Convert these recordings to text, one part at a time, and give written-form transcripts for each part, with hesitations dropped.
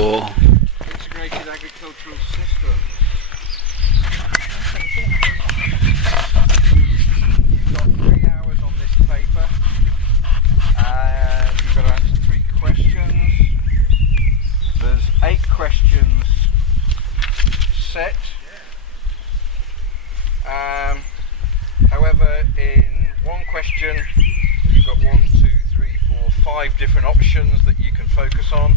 for integrated agricultural systems. You've got 3 hours on this paper, and you've got to answer 3 questions. There's 8 questions set. However, in one question, you've got 1, 2, 3, 4, 5 different options that you can focus on.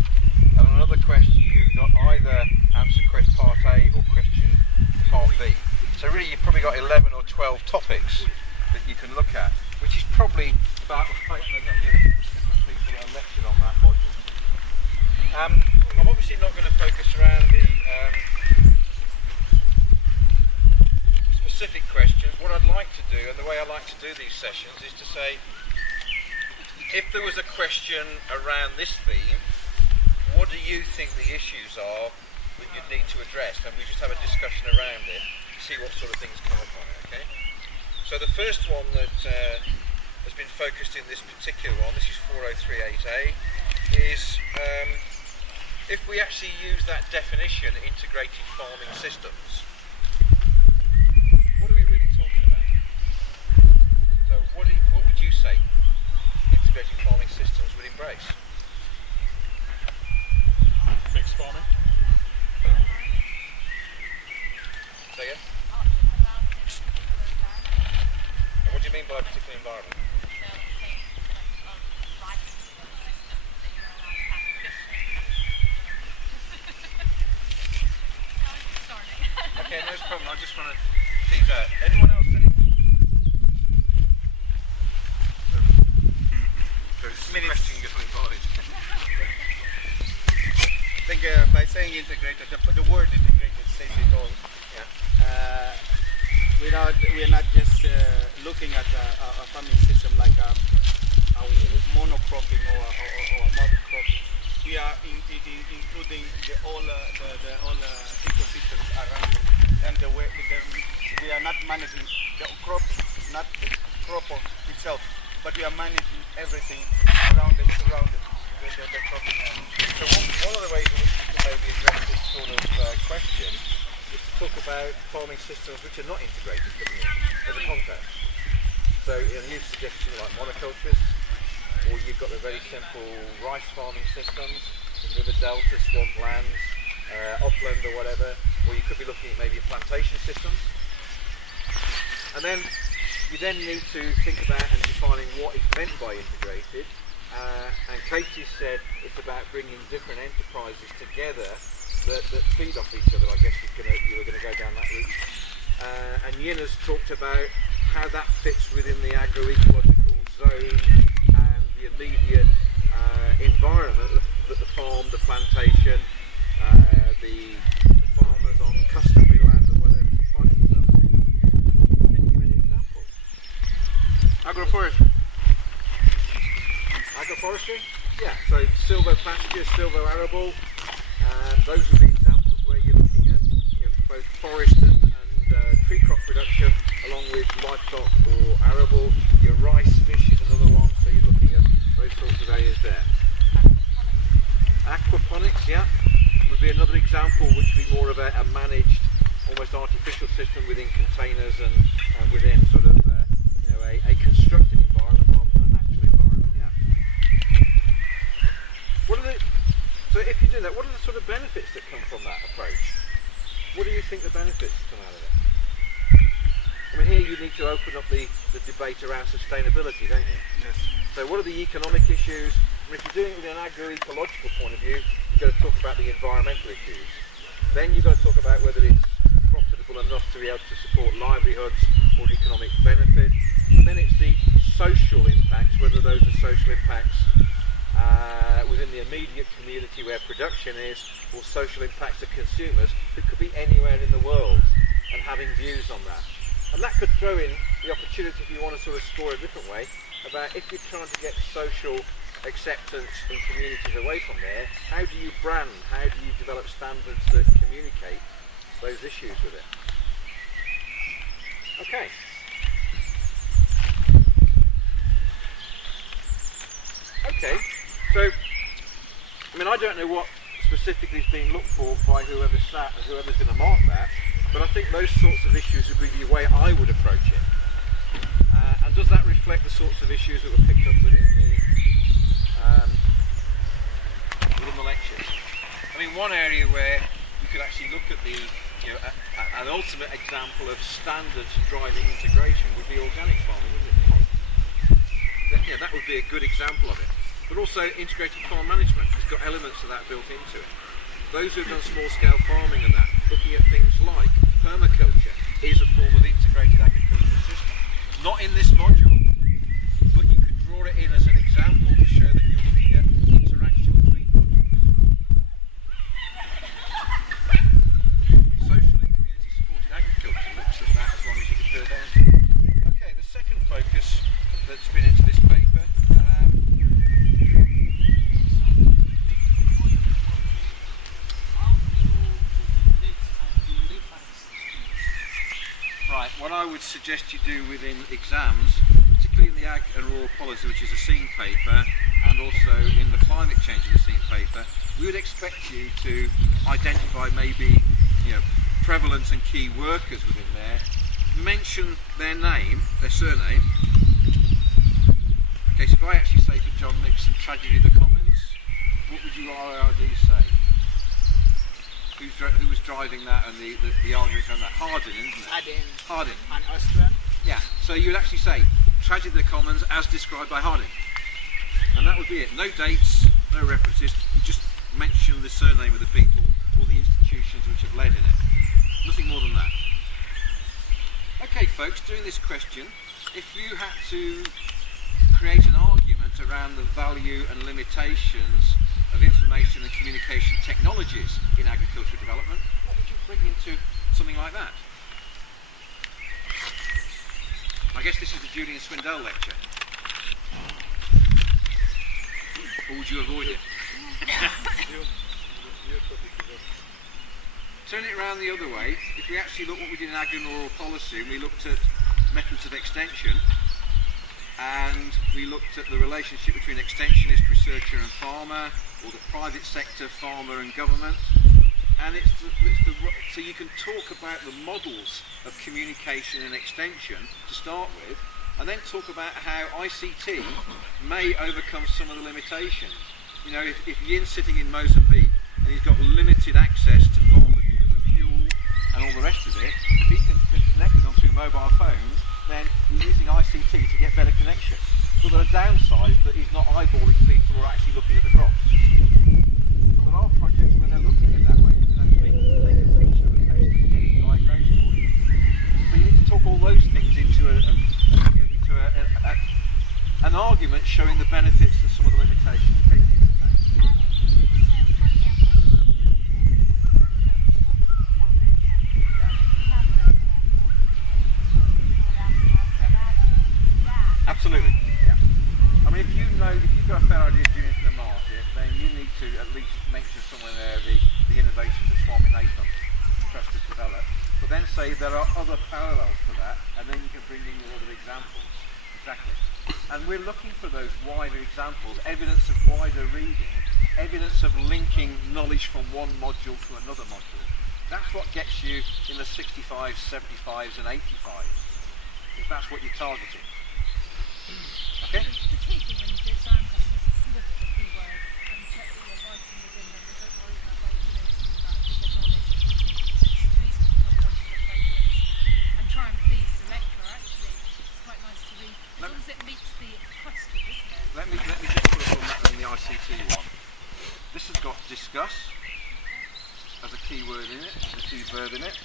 And another question, you've got either answer question part A or question part B. So really, you've probably got 11 or 12 topics that you can look at, which is probably about right the different people that are lectured on that module. I'm obviously not going to focus around the specific questions. What I'd like to do, and the way I like to do these sessions, is to say, if there was a question around this theme, what do you think the issues are that you'd need to address? And we just have a discussion around it, see what sort of things come up on it, okay? So the first one that has been focused in this particular one, this is 4038A, is if we actually use that definition, integrated farming systems, what are we really talking about? So what would you say integrated farming systems would embrace? Mixed farming. Say again? And what do you mean by a particular environment? Okay, no problem. I just want to tease out. Anyone else? Any question gets involved. I think by saying integrated, the word integrated says it all. Yeah. We're not just looking at a farming system like a monocropping or a multi-cropping. We are including all ecosystems around it, and we are not managing the crop, not the crop itself, but we are managing everything around it, the cropping. So one of the ways in which you can maybe address this sort of question is to talk about farming systems which are not integrated, couldn't you, as a concept. So you suggested like monocultures, or you've got the very simple rice farming systems in river delta, swamplands, upland or whatever, or you could be looking at maybe plantation systems. And then you then need to think about and defining what is meant by integrated. And Katie said it's about bringing different enterprises together that feed off each other. I guess you were going to go down that route. And Yin has talked about how that fits within the agroecological zone and the immediate environment that the farm, the plantation, the farmers on customary land or whatever find themselves. Can you give any examples? Agroforestry. Agroforestry? Yeah, so silvo pasture, silvo arable, those are the examples where you're looking at both forest and tree crop production along with livestock or arable. Your rice fish is another one, so you're looking at those sorts of areas there. Aquaponics, yeah, would be another example, which would be more of a managed, almost artificial system within containers and within sort of a constructed environment rather than a natural environment. Yeah. So if you do that, what are the sort of benefits that come from that approach? What do you think the benefits come out of it? I mean, here you need to open up the debate around sustainability, don't you? Yes. So what are the economic issues? I mean, if you're doing it with an agroecological point of view, you've got to talk about the environmental issues. Then you've got to talk about whether it's profitable enough to be able to support livelihoods or economic benefit. And then it's the social impacts, whether those are social impacts within the immediate community where production is, or social impacts to consumers who could be anywhere in the world and having views on that. And that could throw in the opportunity, if you want to sort of score a different way, about if you're trying to get social acceptance in communities away from there, how do you brand, how do you develop standards that communicate those issues with it? Okay. Okay, so, I mean, I don't know what specifically is being looked for by whoever's going to mark that. But I think those sorts of issues would be the way I would approach it. And does that reflect the sorts of issues that were picked up within the lectures? I mean, one area where you could actually look at the, an ultimate example of standard driving integration would be organic farming, wouldn't it? That would be a good example of it. But also integrated farm management has got elements of that built into it. Those who've done small-scale farming and that, looking at things like permaculture is a form of integrated agricultural system. Not in this module, but you could draw it in as an example to show that you're looking at interaction between modules. Socially, community-supported agriculture looks at that as long as you can do it down. Okay, the second focus that's been into this paper. Right, what I would suggest you do within exams, particularly in the Ag and Rural Policy, which is a scene paper, and also in the climate change of the scene paper, we would expect you to identify maybe, prevalent and key workers within there, mention their name, their surname. Okay, so if I actually say for John Nixon, tragedy of the commons, what would you IRD say? Who was driving that and the arguments around that? Hardin, isn't it? Hardin. And Austrian. Yeah, so you would actually say, tragedy of the commons as described by Hardin. And that would be it. No dates, no references, you just mention the surname of the people or the institutions which have led in it. Nothing more than that. Okay folks, doing this question, if you had to create an argument around the value and limitations of information and communication technologies in agricultural development, what would you bring into something like that? I guess this is the Julian Swindell lecture. Or would you avoid it? Turn it around the other way. If we actually look what we did in Ag and Rural Policy, and we looked at methods of extension, and we looked at the relationship between extensionist, researcher and farmer, or the private sector, farmer and government, and so you can talk about the models of communication and extension to start with, and then talk about how ICT may overcome some of the limitations. If Yin's sitting in Mozambique and he's got limited access to farmers because of fuel and all the rest of it, if he can connect with them through mobile phones, then he's using ICT to get better connection. But there are downsides that he's not eyeballing people who are actually looking at the crops. But there are projects where they're looking at that way, you can actually take a picture of a case and get it diagnosed for you. So you need to talk all those things into an argument showing the benefits and some of the limitations. Absolutely. Yeah. I mean, if you've got a fair idea of doing it in the market, then you need to at least mention somewhere there the innovations that Swami Nathan Trust has developed. But then say there are other parallels to that, and then you can bring in your other examples. Exactly. And we're looking for those wider examples, evidence of wider reading, evidence of linking knowledge from one module to another module. That's what gets you in the 65s, 75s and 85s, if that's what you're targeting. Okay? The key thing when you do exam questions is to look at the keywords and check that you're writing within them and don't worry about it's all about bigger knowledge. It's too easy to become modular focused and try and please the lecturer actually. It's quite nice to read. As long as it meets the question, isn't it? Let me just put up on that in the ICT one. This has got discuss as a keyword in it, as a key verb in it.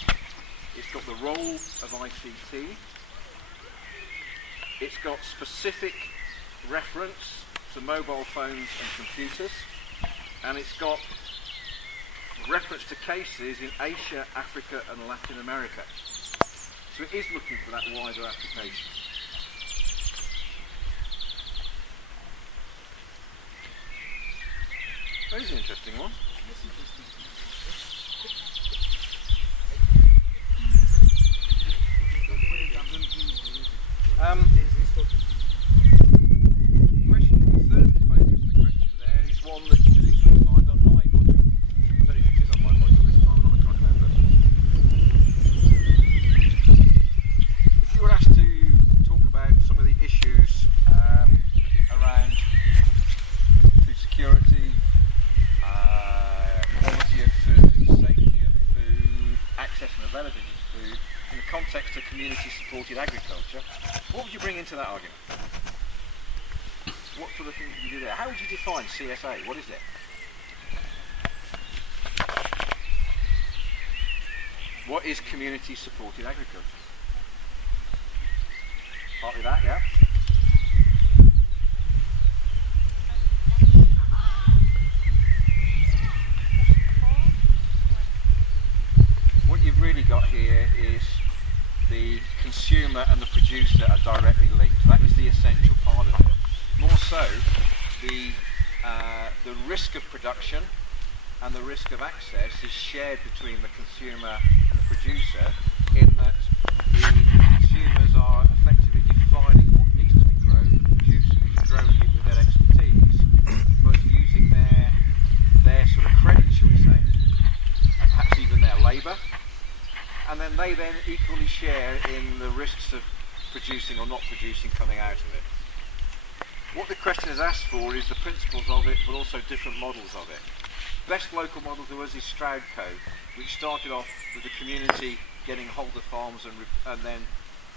It's got the role of ICT. It's got specific reference to mobile phones and computers, and it's got reference to cases in Asia, Africa and Latin America. So it is looking for that wider application. That is an interesting one. The third focus of the question there is one that you can easily find on my module. context of community-supported agriculture, what would you bring into that argument? What sort of things would you do there? How would you define CSA? What is it? What is community-supported agriculture? Partly that, yeah? What you've really got here is the consumer and the producer are directly linked. That is the essential part of it. More so, the risk of production and the risk of access is shared between the consumer and the producer, in that the consumers are effectively defining what needs to be grown, the producer is growing it with their expertise, but using their sort of credit, shall we say, and perhaps even their labour. And then they then equally share in the risks of producing or not producing coming out of it. What the question is asked for is the principles of it, but also different models of it. Best local model to us is Stroudco, which started off with the community getting hold of farms and then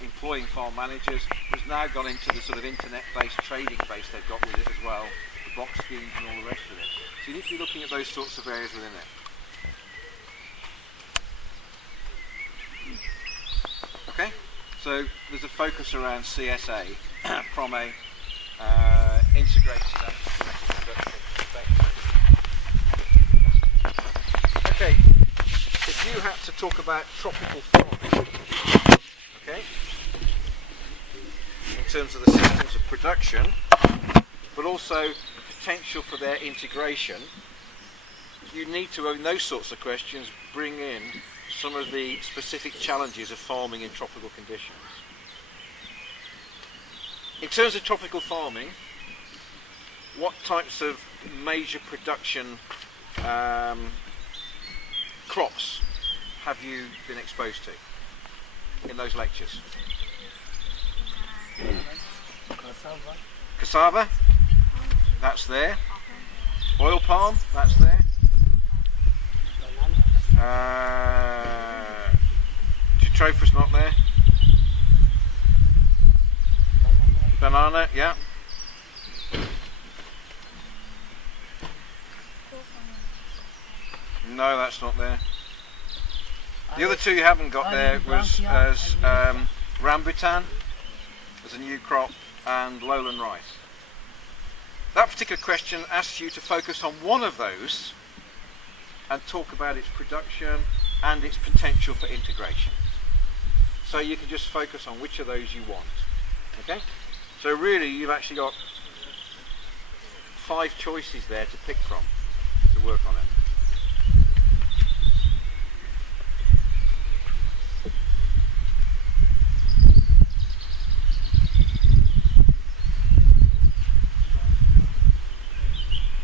employing farm managers. Has now gone into the sort of internet-based trading base they've got with it as well, the box schemes and all the rest of it. So you need to be looking at those sorts of areas within it. Okay, so there's a focus around CSA from a integrated production perspective. Okay, if you had to talk about tropical farming, okay, in terms of the systems of production, but also the potential for their integration, you need to, in those sorts of questions, bring in some of the specific challenges of farming in tropical conditions. In terms of tropical farming, what types of major production crops have you been exposed to in those lectures? Cassava, that's there. Oil palm, that's there. Jatropha's not there. Banana, yeah. No, that's not there. The other two you haven't got there was rambutan as a new crop and lowland rice. That particular question asks you to focus on one of those and talk about its production and its potential for integration. So you can just focus on which of those you want. Okay? So really you've actually got 5 choices there to pick from to work on it.